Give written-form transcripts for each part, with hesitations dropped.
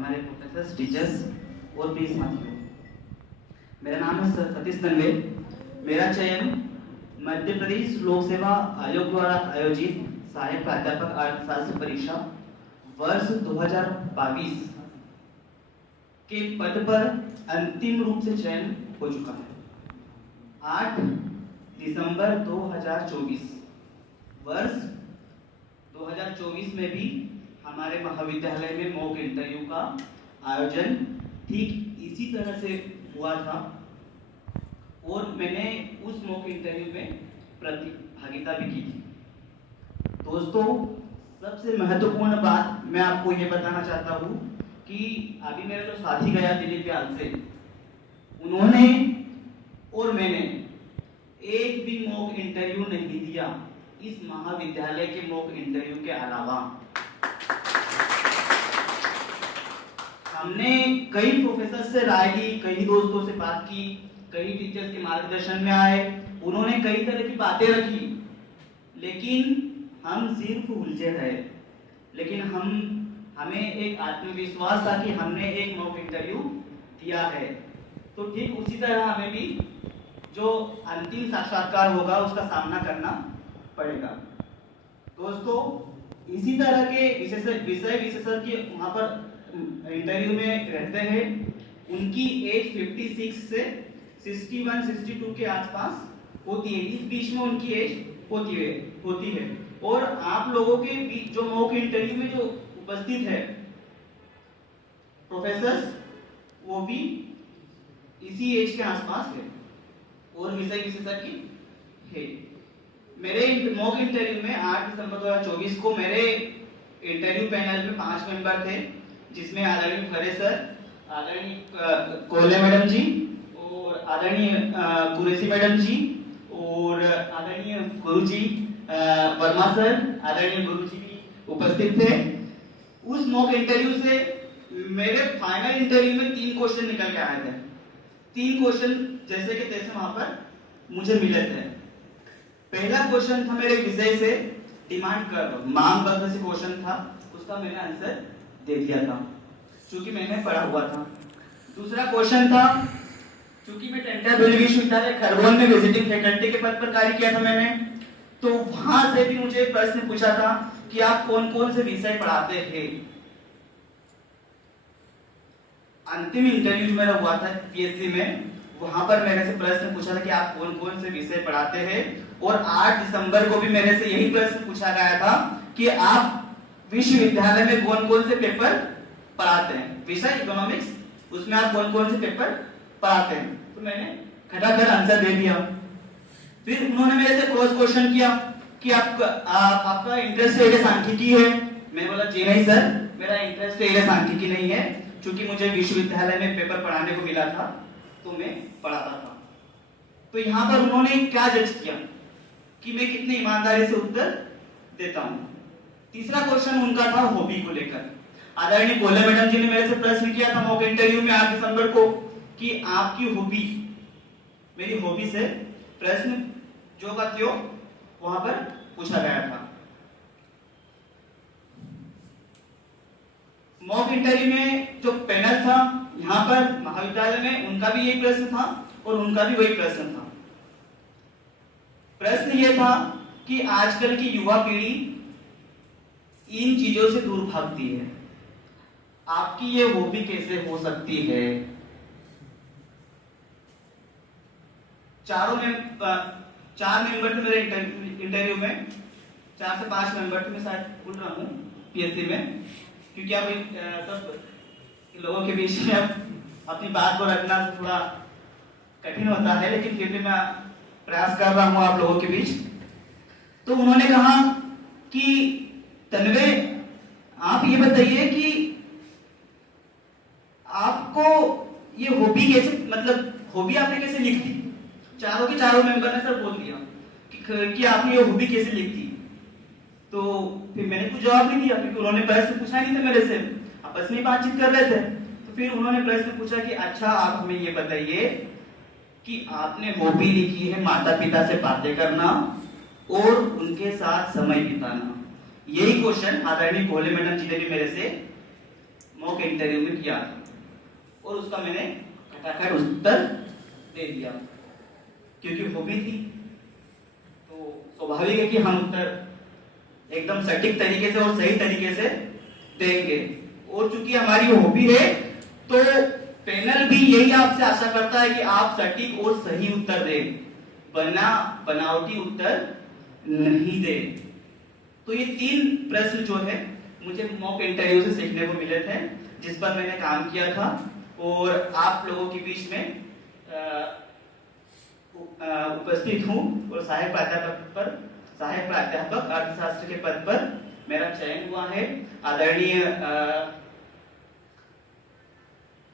हमारे professors, teachers और प्रिय साथियों, मेरा नाम है सतीश दनवे। मेरा चयन मध्य प्रदेश लोक सेवा आयोग द्वारा आयोजित सहायक प्राध्यापक अर्थशास्त्र परीक्षा वर्ष 2022 के पद पर अंतिम रूप से चयन हो चुका है। 8 दिसंबर 2024 वर्ष 2024 में भी हमारे महाविद्यालय में मॉक इंटरव्यू का आयोजन ठीक इसी तरह से हुआ था और मैंने उस मॉक इंटरव्यू में प्रतिभागिता भी की थी। दोस्तों, सबसे महत्वपूर्ण बात मैं आपको ये बताना चाहता हूँ कि अभी मेरा जो साथी गया दिलीप व्याल से, उन्होंने और मैंने एक भी मॉक इंटरव्यू नहीं दिया इस महाविद्यालय के मॉक इंटरव्यू के अलावा। हमने कई प्रोफेसर से राय ली, कई दोस्तों से बात की, कई टीचर्स के मार्गदर्शन में आए, उन्होंने कई तरह की बातें रखी, लेकिन हम सिर्फ उलझे रहे। लेकिन हमें एक आत्मविश्वास था कि हमने एक मॉक इंटरव्यू दिया है, तो ठीक उसी तरह हमें भी जो अंतिम साक्षात्कार होगा उसका सामना करना पड़ेगा। दोस्तों, इसी तरह के विषय विशेषज्ञ वहां पर इंटरव्यू में रहते हैं। उनकी एज 56 से 61-62 के आसपास होती है, इस बीच में उनकी एज होती है। और आप लोगों के बीच जो मॉक इंटरव्यू में जो उपस्थित है प्रोफेसर्स, वो भी इसी एज के आसपास है और विषय विशेषज्ञ है। मेरे मॉक इंटरव्यू में 8 दिसंबर 2024 को मेरे इंटरव्यू पैनल में 5 मेंबर थे, जिसमें आदरणीय खरे सर, आदरणीय कोले मैडम जी और आदरणीय कुरेशी मैडम जी और आदरणीय गुरु जी वर्मा सर, आदरणीय गुरु जी भी उपस्थित थे। उस मॉक इंटरव्यू से मेरे फाइनल इंटरव्यू में 3 क्वेश्चन निकल के आए थे। 3 क्वेश्चन जैसे कि तैसे वहां पर मुझे मिले थे। पहला क्वेश्चन था मेरे विषय से, डिमांड कर्व, मांग वक्र से क्वेश्चन था, उसका मैंने आंसर दे दिया था क्योंकि मैंने पढ़ा हुआ था। दूसरा क्वेश्चन था, क्योंकि मैं टेंटाबेल विश्वविद्यालय खरगोन में विजिटिंग फैकल्टी के पद पर कार्य किया था मैंने, तो वहां से भी मुझे प्रश्न पूछा था कि आप कौन कौन से विषय पढ़ाते हैं। अंतिम इंटरव्यू मेरा हुआ था पीएससी में, वहां पर मेरे से प्रश्न पूछा था कि आप कौन कौन से विषय पढ़ाते हैं। और 8 दिसंबर को भी मेरे से यही प्रश्न पूछा गया था कि आप विश्वविद्यालय में कौन कौन से पेपर पढ़ाते हैं। विषय इकोनॉमिक्स, उसमें आप कौन कौन से पेपर पढ़ाते हैं। तो मैंने खटाखट आंसर दे दिया। फिर उन्होंने मेरे से क्रॉस क्वेश्चन किया कि आपका इंटरेस्ट एरिया सांख्यिकी है। मैंने बोला जी नहीं सर, मेरा इंटरेस्ट एरिया सांख्यिकी नहीं है, क्योंकि मुझे विश्वविद्यालय में पेपर पढ़ाने को मिला था तो मैं पढ़ाता था। तो यहाँ पर उन्होंने क्या जज किया कि मैं कितनी ईमानदारी से उत्तर देता हूँ। तीसरा क्वेश्चन उनका था हॉबी को लेकर। आदरणीय कोले मैडम जी ने मेरे से प्रश्न किया था मॉक इंटरव्यू में 8 दिसंबर को कि आपकी हॉबी, मेरी हॉबी से प्रश्न जो का त्यों वहां पर पूछा गया था। मॉक इंटरव्यू में जो पैनल था यहाँ पर महाविद्यालय में, उनका भी यही प्रश्न था और उनका भी वही प्रश्न था। प्रश्न यह था कि आजकल की युवा पीढ़ी इन चीजों से दूर भागती है, आपकी ये हॉबी कैसे हो सकती है। चार मेंबर थे मेरे इंटरव्यू में, 4 से 5 मेंबर थे, मैं शायद भूल रहा हूँ पीएससी में, क्योंकि अब सब लोगों के बीच में अपनी बात को रखना थोड़ा कठिन होता है, लेकिन फिर भी मैं प्रयास कर रहा हूँ आप लोगों के बीच। तो उन्होंने कहा कि तन्वे, आप ये बताइए कि आपको ये हॉबी कैसे, मतलब हॉबी आपने कैसे लिख दी। चारों के चारों मेंबर ने सर बोल दिया कि आपने ये हॉबी कैसे लिख दी। तो फिर मैंने कुछ जवाब नहीं दिया, क्योंकि उन्होंने प्रश्न पूछा नहीं था मेरे से, आपस में बातचीत कर रहे थे। तो फिर उन्होंने प्रश्न पूछा कि अच्छा आप हमें ये बताइए कि आपने हॉबी लिखी है माता पिता से बातें करना और उनके साथ समय बिताना। यही क्वेश्चन आदरणीय कोहली मैडम जी ने भी मेरे से मॉक इंटरव्यू में किया था, और उसका मैंने खटाखट उत्तर दे दिया। क्योंकि हॉबी थी तो स्वाभाविक है कि हम उत्तर एकदम सटीक तरीके से और सही तरीके से देंगे। और चूंकि हमारी हॉबी है तो पैनल भी यही आपसे आशा करता है कि आप सटीक और सही उत्तर दें, बनावटी उत्तर नहीं दें। तो ये 3 प्रश्न जो है मुझे मॉक इंटरव्यू से सीखने को मिले थे, जिस पर मैंने काम किया था और आप लोगों के बीच में उपस्थित हूँ और सहायक प्राध्यापक अर्थशास्त्र के पद पर मेरा चयन हुआ है। आदरणीय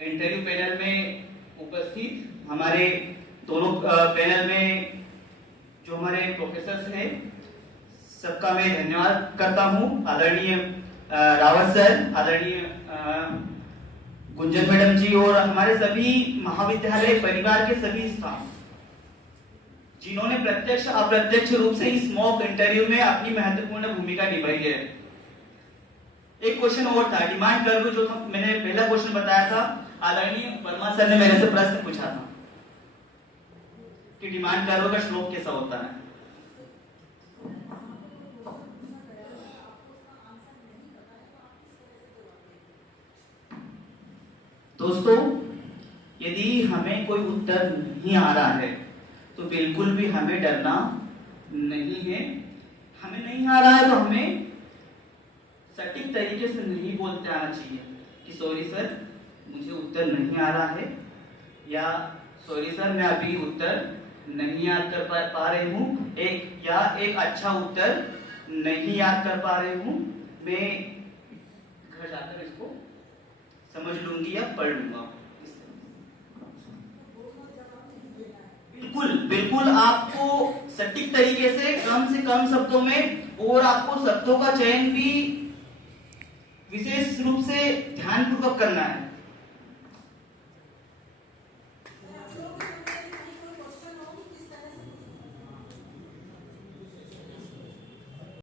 इंटरव्यू पैनल में उपस्थित हमारे दोनों पैनल में जो हमारे प्रोफेसर हैं, सबका मैं धन्यवाद करता हूं। आदरणीय रावत सर, आदरणीय गुंजन मैडम जी और हमारे सभी महाविद्यालय परिवार के सभी स्टाफ, जिन्होंने प्रत्यक्ष अप्रत्यक्ष रूप से इस मॉक इंटरव्यू में अपनी महत्वपूर्ण भूमिका निभाई है। एक क्वेश्चन और था, डिमांड कर्व, जो मैंने पहला क्वेश्चन बताया था, आदरणीय वर्मा सर ने मेरे से प्रश्न पूछा था कि डिमांड कर्व का श्लोक कैसा होता है। दोस्तों, यदि हमें कोई उत्तर नहीं आ रहा है तो बिल्कुल भी हमें डरना नहीं है। हमें नहीं आ रहा है तो हमें सटीक तरीके से नहीं बोलते आना चाहिए कि सॉरी सर मुझे उत्तर नहीं आ रहा है, या सॉरी सर मैं अभी उत्तर नहीं याद कर पा रही हूँ, एक अच्छा उत्तर नहीं याद कर पा रही हूँ, मैं घर जाकर इसको समझ लूंगी या पढ़ लूंगा। बिल्कुल आपको सटीक तरीके से कम शब्दों में, और आपको शब्दों का चयन भी विशेष रूप से ध्यानपूर्वक करना है।